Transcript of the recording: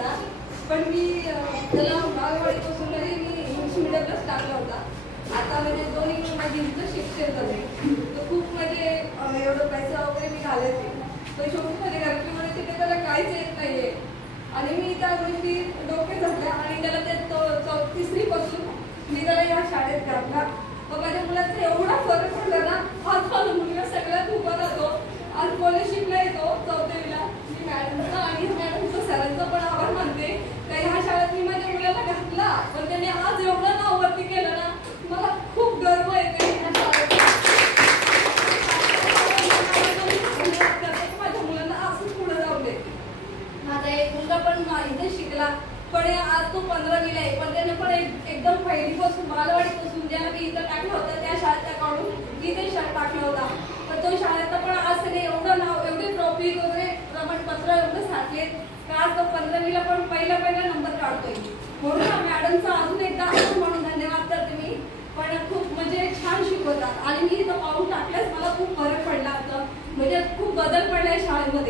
होता, पण मी त्याला बालवाडीपासून मी इंग्लिश मिडियमलाच टाकला होता. आता म्हणजे दोन्ही माझी इथं शिक्षण झाले, तर खूप म्हणजे एवढं पैसा वगैरे मी घालायचे, पण शेवटी माझ्या घरची म्हणजे तिथे त्याला काहीच येत नाहीये. आणि मी त्या गोष्टी डोके धरल्या आणि त्याला ते तिसरीपासून मी त्याला ह्या शाळेत घातला. मग माझ्या मुलाचा एवढा फरक पडला ना, आज माझा मुलगा सगळ्यात उभा राहतो, आज स्कॉलरशिपला येतो 4थीला. मी मॅडमचा आणि मॅडमचं सरांचं पण आभार मानते का ह्या शाळेत मी माझ्या मुलाला घातला, पण त्याने आज एवढं नाव वरती केलं ना, मला खूप गर्व येते ह्या शाळेत. माझ्या मुलांना असंच पुढे जाऊ दे. माझा एक मुलगा पण इथे शिकला, पण आज तो 15वीला आहे, पण त्याने पण एकदम पहिलीपासून बालवाडीपासून ज्याला मी इथं टाकलं होतं त्या शाळेत काढून इथे टाकला होता. पण तो शाळेत पण आज त्याने एवढं नाव, एवढे ट्रॉफी वगैरे प्रमाणपत्र एवढं साठलेत का आज तो 15वीला पण पहिला नंबर काढतोय. म्हणून मॅडमचा अजून एकदा म्हणून धन्यवाद करते मी. पण खूप म्हणजे छान शिकवतात आणि मी इथं पाऊल टाकल्यास मला खूप फरक पडला होता, म्हणजे खूप बदल पडलाय शाळेमध्ये.